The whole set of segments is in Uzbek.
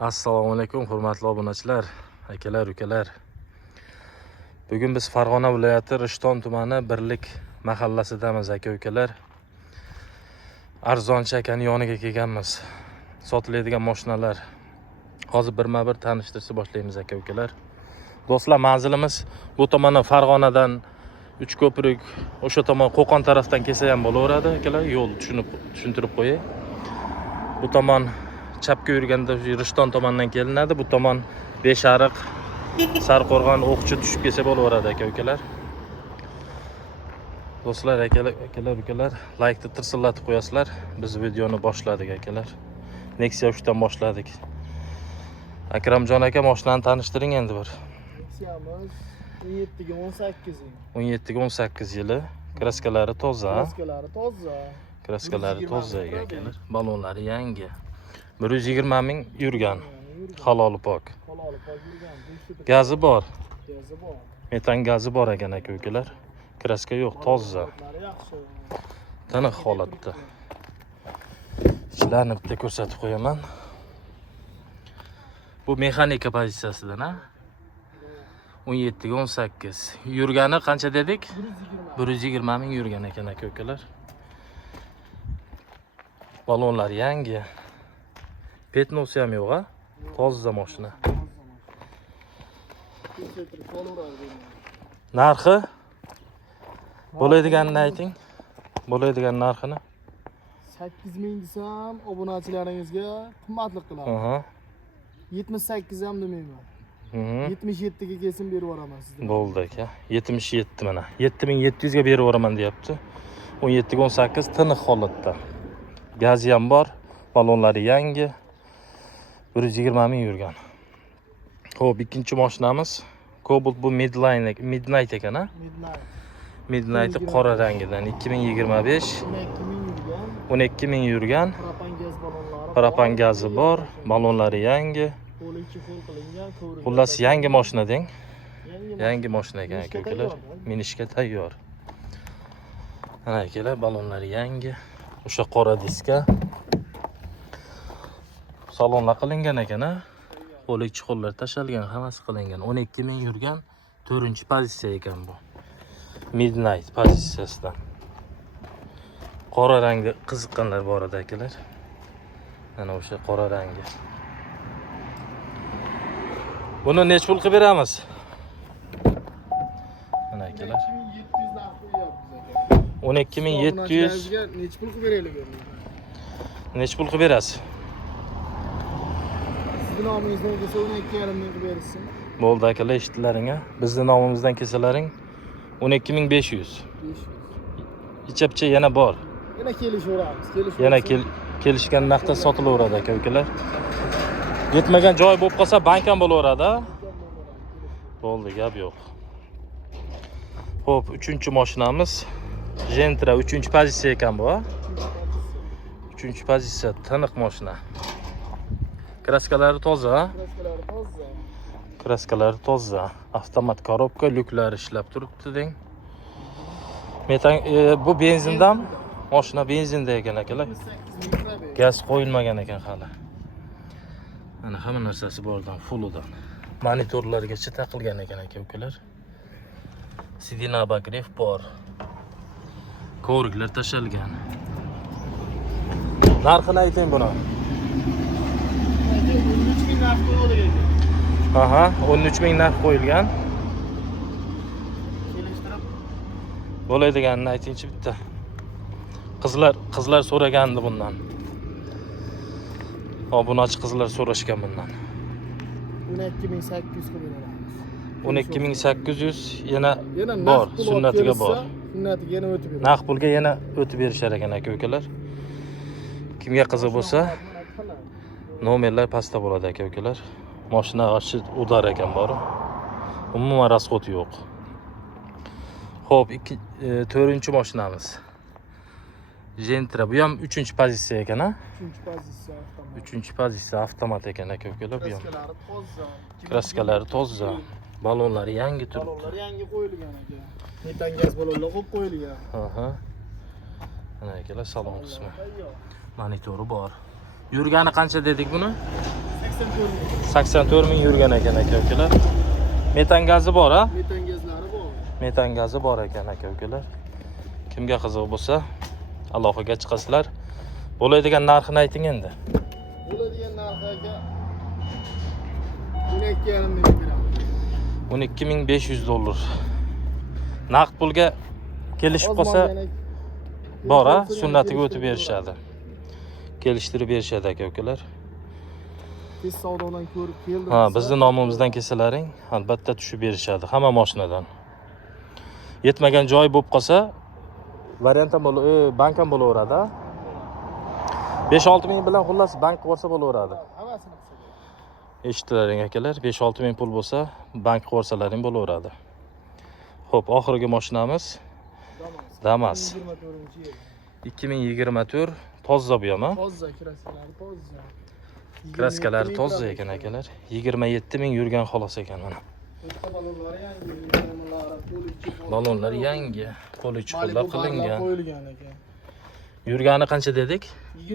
Assalomu alaykum hurmatli obunachilar, akalar, ukalar. Bugun biz Farg'ona viloyati Rishton tumani Birlik mahallasidamiz aka-ukalar. Arzonchi akaning yoniga kelganmiz. Sotiladigan mashinalar. Hozir birma-bir tanishtirib boshlaymiz aka-ukalar. Do'stlar, manzilimiz bu tomondan Farg'onadan Uchko'prik, o'sha tomon Qo'qon tarafdan kelsa ham bo'laveradi akalar. Yo'l tushuntirib qo'yay. Bu tomon chapga yurganda Rishton tomonidan kelinadi. Bu tomon Beshariq, Sarqo'rg'on, O'qchi tushib kelsa bo'laveradi aka-ukalar. Do'stlar, akalar, ukalar, like-ni tirsillatib qo'yasizlar. Biz videoni boshladik akalar. Nexia 3 dan boshladik. Akramjon aka, mashinani tanishtiring endi bir. Nexia'miz 17-18 yil. 17-18 yili. Kraskalari toza. Kraskalari toza akalar. Balonlari yangi. 120 ming yurgan. Halol pok. yurgan. Gazi bor. Gazi bor. Metan gazi bor ekan aka-ukalar. Kraska yo'q, toza. Yaxshi. Tiniq holatda. Ishlarni bitta ko'rsatib qo'yaman. Bu mexanika pozitsiyasidan, ha? 17-18. Yurgani qancha dedik? 120 ming yurgan ekan aka-ukalar. Balonlar yangi. Petnosi ham yo'q, ha? Toza mashina. Narxi bo'ladiganini ayting. Bo'ladigan narxini. 8 ming desam, obunachilaringizga qimmatlik qiladi. 78 ham demayman. 77 ga kelsin berib yuboraman sizga. Bo'ldi aka. 77 mana. 7700 ga berib yuboraman deyapti. 17-18 tiniq holatda. Gazi ham bor, balonlari yangi. 120 ming yurgan. Xo'p, ikkinchi mashinamiz Cobalt, bu Midnight ekan, ha? Midnight qora rangidan 2025. 12 ming yurgan. Propan gazi bor, balonlari yangi. Xullas yangi mashina deng. Yangi mashina ekan aka-ukalar. Minishga tayyor. Mana akalar, balonlari yangi. O'sha qora diska. Salonlar qilingan ekan, ha? Qo'lik chiqollar tashalgan, hammasi qilingan. 12 ming yurgan, 4-pozitsiya ekan bu. Midnight pozitsiyasidan. Qora rangda qiziqqanlar bor edi akalar. Mana o'sha qora rangi. Buni nech pul qilib beramiz? Mana akalar. 12700 ga nech pul qilib beraylik? Nech pul qilib berasiz? Sizning nomingizdan kelsa 12,5 ming qilib bersin. Bo'ldi akalar, eshitdilaring, ha? Bizning nomimizdan kelsalaring 12500. Ichapcha yana bor. Yana kelishaveramiz. Yana kelishgan narxda sotilaveradi aka-ukalar. Yetmagan joy bo'lib qolsa bank ham bo'laveradi, ha? Bo'ldi, gap yo'q. Xo'p, 3-mashinamiz Gentra 3-pozitsiya ekan bu, ha? 3-pozitsiya, tiniq mashina. Kraskalari toza, ha? Kraskalari toza. Avtomat korobka, lyuklari ishlab turibdi deng. Bu benzindan, mashina benzinda ekan akalar. Gaz qo'yilmagan ekan hali. Mana hamma narsasi bordan, fullidan. Monitorlargacha taqilgan ekan aka-ukalar. Sidina bagref bor. Ko'riklar tashalgan. Narxini ayting buni. 13 ming narx qo'yilgan. Aha, 13 ming narx qo'yilgan. Kelishtirib Bo'ladiganini aytingchi bitta. Qizlar so'ragandi bundan. Obunachi qizlar so'rashgan bundan. 12800 qilib beramiz. 12800 yana bor, sunnatiga bor. Sunnatiga yana o'tib beramiz. Naq pulga yana o'tib berishar ekan aka-ukalar. Kimga qiziq bo'lsa, nomerlar pastda bo'ladi aka-ukalar. Mashina g'ashi udar ekan bor. Umuman rasxod yo'q. Xo'p, 4-mashinamiz. Gentra, bu ham 3-pozitsiya ekan, ha? 3-pozitsiya avtomat. 3-pozitsiya avtomat ekan aka-ukalar, bu ham. Kraskalari toza. Kraskalari toza. Balonlari yangi turibdi. Balonlar yangi qo'yilgan aka. Metan gaz balonlar qo'yib qo'yilgan. Aha. Mana akalar, salon qismi. Monitori bor. Yurgani qancha dedik buni? 84 ming. yurgan ekan aka-ukalar. Metan gazi bor, ha? Metan gazlari bor. Metan gazi bor ekan aka-ukalar. Kimga qiziq bo'lsa, aloqaga chiqasizlar. Bo'ladigan narxini ayting endi. Bo'ladigan narxi aka 12,5 ming beramiz. 12500 dollar. Naqd pulga kelishib qolsa bor, ha? Sunnatiga o'tib berishadi. Kelishtirib berishadi aka-ukalar. Tez savdodan ko'rib keldim. Ha, bizning nomimizdan kelsalaring, albatta tushib berishadi hamma mashinadan. Yetmagan joy bo'lib qolsa, variant ham bank ham bo'laveradi. 5-6 ming bilan xullas bank qilsa bo'laveradi. Hammasini qilsa. Eshitdilaring akalar, 5-6 ming pul bo'lsa, bank qivorsalaring bo'laveradi. Xo'p, oxirgi mashinamiz Damas. 2024 toza bu ham, ha? Toza, kraskalari toza. Kraskalari toza ekan akalar. 27 ming yurgan xolos ekan mana. Balonlari yangi, Balonlar yangi, qo'li chiqillar qilingan. qo'yilgan ekan. Yurgani qancha dedik?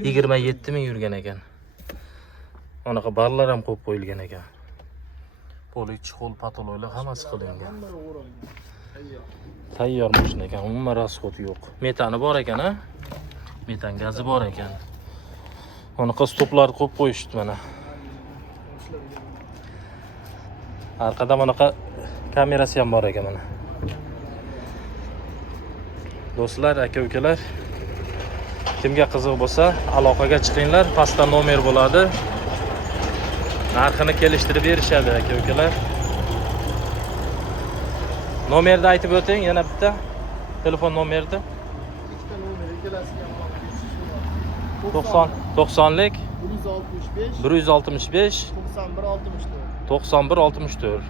27 ming yurgan ekan. Anaqa barlar ham qo'yib qo'yilgan ekan. Qo'li chiqil, patologiyalar hammasi qilingan. Tayyor mashina ekan, umuman rasxod yo'q. Metani bor ekan, ha? Metan gazi bor ekan. Anaqa stoplar qo'yib qo'yishdi mana. Arkada bunaqa kamerasi ham bor ekan mana. Do'stlar, aka-ukalar, kimga qiziq bo'lsa, aloqaga chiqinglar. Pastda nomer bo'ladi. Narxini kelishtirib berishadi aka-ukalar. Nomerni aytib o'ting, yana bitta. Telefon nomerni. Ikkita nomer ikkalasiga 90lik 165 165 91 64 91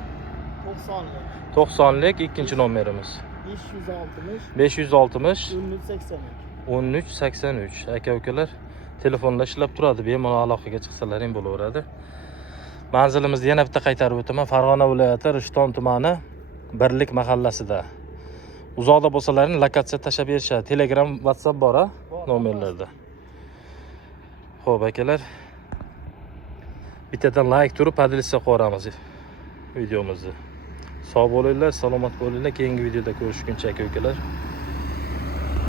64 90lik ikkinchi nomerimiz 560 1383 aka-ukalar telefonlashib turadi, bemalol aloqaga chiqsalaring bo'laveradi. Manzilimizni yana bitta qaytarib o'taman. Farg'ona viloyati Rishton tumani Birlik mahallasida. Uzoqda bo'lsalaring lokatsiya tashab berishadi. Telegram, WhatsApp bor, ha? Nomerlarda. Xo'p akalar, bittadan like turib podelitsiya qo'yamiz videomizni. Sog' bo'linglar, salomat bo'linglar. Keyingi videoda ko'rishguncha aka-ukalar.